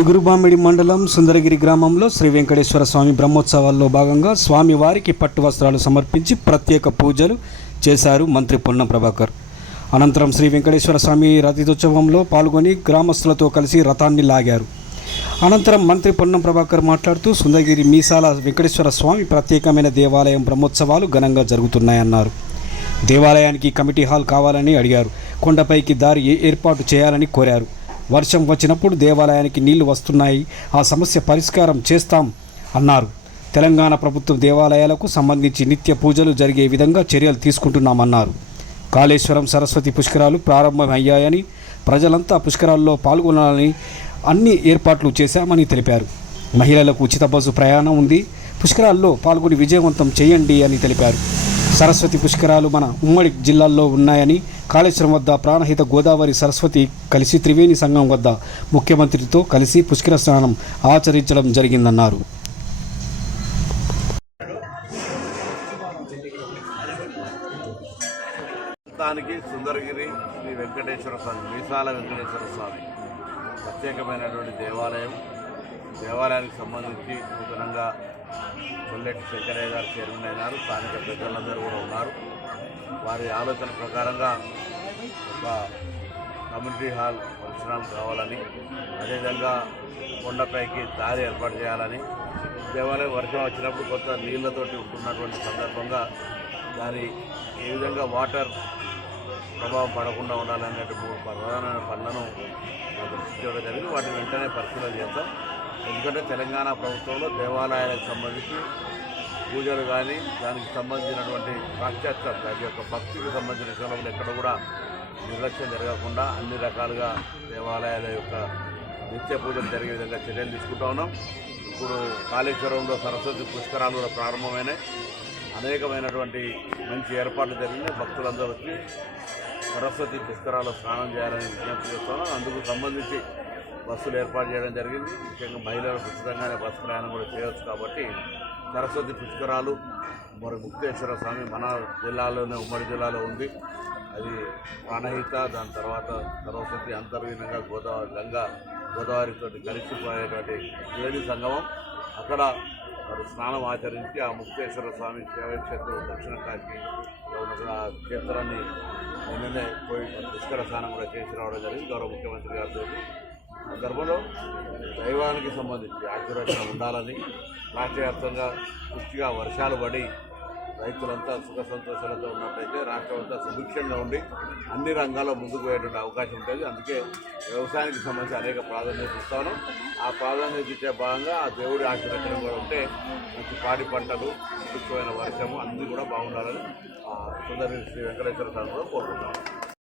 చిగురుబామిడి మండలం సుందరగిరి గ్రామంలో శ్రీ వెంకటేశ్వర స్వామి బ్రహ్మోత్సవాల్లో భాగంగా స్వామివారికి పట్టు వస్త్రాలు సమర్పించి ప్రత్యేక పూజలు చేశారు మంత్రి పొన్నం ప్రభాకర్. అనంతరం శ్రీ వెంకటేశ్వర స్వామి రథోత్సవంలో పాల్గొని గ్రామస్తులతో కలిసి రథాన్ని లాగారు. అనంతరం మంత్రి పొన్నం ప్రభాకర్ మాట్లాడుతూ సుందరగిరి మీసాల వెంకటేశ్వర స్వామి ప్రత్యేకమైన దేవాలయం బ్రహ్మోత్సవాలు ఘనంగా జరుగుతున్నాయన్నారు. దేవాలయానికి కమిటీ హాల్ కావాలని అడిగారు. కొండపైకి దారి ఏర్పాటు చేయాలని కోరారు. వర్షం వచ్చినప్పుడు దేవాలయానికి నీళ్ళు వస్తున్నాయి. ఆ సమస్య పరిష్కారం చేస్తాం అన్నారు. తెలంగాణ ప్రభుత్వం దేవాలయాలకు సంబంధించి నిత్య పూజలు జరిగే విధంగా చర్యలు తీసుకుంటున్నామన్నారు. కాళేశ్వరం సరస్వతి పుష్కరాలు ప్రారంభమయ్యాయని ప్రజలంతా పుష్కరాల్లో పాల్గొనాలని అన్ని ఏర్పాట్లు చేశామని తెలిపారు. మహిళలకు ఉచిత బస్సు ప్రయాణం ఉంది. పుష్కరాల్లో పాల్గొని విజయవంతం చేయండి అని తెలిపారు. సరస్వతి పుష్కరాలు మన ఉమ్మడి జిల్లాల్లో ఉన్నాయని కాళేశ్వరం వద్ద ప్రాణహిత గోదావరి సరస్వతి కలిసి త్రివేణి సంఘం వద్ద ముఖ్యమంత్రితో కలిసి పుష్కర స్నానం ఆచరించడం జరిగిందన్నారు. దానికి సుందరగిరి శ్రీ వెంకటేశ్వర స్వామి మీసాల వెంకటేశ్వర స్వామి ప్రత్యేకమైనటువంటి దేవాలయం. దేవాలయానికి సంబంధించి నూతనంగా కొల్లెట్టి శంకరయ్య గారు చైర్మన్ అయినారు. స్థానిక ప్రజలందరూ కూడా ఉన్నారు. వారి ఆలోచన ప్రకారంగా ఒక కమ్యూనిటీ హాల్ ఫంక్షన్ హాల్ కావాలని అదేవిధంగా కొండపైకి దారి ఏర్పాటు చేయాలని దేవాలయం వర్షం వచ్చినప్పుడు కొంత నీళ్ళతోటి ఉంటున్నటువంటి సందర్భంగా దాని ఏ విధంగా వాటర్ ప్రభావం పడకుండా ఉండాలనే మూడు ప్రధానమైన పనులను చేయడం జరిగింది వాటిని వెంటనే పరిశీలన చేస్తాం ఎందుకంటే తెలంగాణ ప్రభుత్వంలో దేవాలయాలకు సంబంధించి పూజలు కానీ దానికి సంబంధించినటువంటి పాశ్చాత్య దాని యొక్క భక్తికి సంబంధించిన విషయంలో ఎక్కడ కూడా నిర్లక్ష్యం జరగకుండా అన్ని రకాలుగా దేవాలయాల యొక్క నిత్య పూజలు జరిగే విధంగా చర్యలు తీసుకుంటా ఉన్నాం. ఇప్పుడు కాళేశ్వరంలో సరస్వతి పుష్కరాలు కూడా ప్రారంభమైనాయి. అనేకమైనటువంటి మంచి ఏర్పాట్లు జరిగినాయి. భక్తులందరూ వచ్చి సరస్వతి పుష్కరాల్లో స్నానం చేయాలని విజ్ఞప్తి చేస్తున్నాం అందుకు సంబంధించి బస్సులు ఏర్పాటు చేయడం జరిగింది. ముఖ్యంగా మహిళలకు ఉచితంగానే బస్సు ప్రయాణం కూడా చేయవచ్చు కాబట్టి సరస్వతి పుష్కరాలు మరి ముక్తేశ్వర స్వామి మన జిల్లాలోనే ఉమ్మడి జిల్లాలో ఉంది. అది ప్రాణహిత దాని తర్వాత సరస్వతి అంతర్లీనంగా గోదావరి గంగా గోదావరితో కలిసిపోయేటువంటి త్రివేణి సంగమం. అక్కడ మరి స్నానం ఆచరించి ఆ ముక్తేశ్వర స్వామి శివక్షేత్రం దక్షిణ కాశీలో ఉన్న ఆ క్షేత్రాన్ని నిన్ననే పోయి పుష్కర స్నానం కూడా చేసి రావడం జరిగింది. గౌరవ ముఖ్యమంత్రి గారితో సందర్భంలో దైవానికి సంబంధించి ఆశీర్వచనం ఉండాలని రాష్ట్రవ్యాప్తంగా పుష్టిగా వర్షాలు పడి రైతులంతా సుఖ సంతోషాలతో ఉన్నట్టయితే రాష్ట్రం అంతా సుభిక్షంగా ఉండి అన్ని రంగాల్లో ముందుకు పోయేటువంటి అవకాశం ఉంటుంది. అందుకే వ్యవసాయానికి సంబంధించి అనేక ప్రాధాన్యత ఇస్తాను ఆ ప్రాధాన్యత ఇచ్చే భాగంగా ఆ దేవుడి ఆశీర్వచనం కూడా ఉంటే మంచి పాడి పంటలు సుభిక్షమైన వర్షము అన్నీ కూడా బాగుండాలని ఆ సుందరి శ్రీ వెంకటేశ్వర స్వామి కూడా కోరుకుంటున్నాను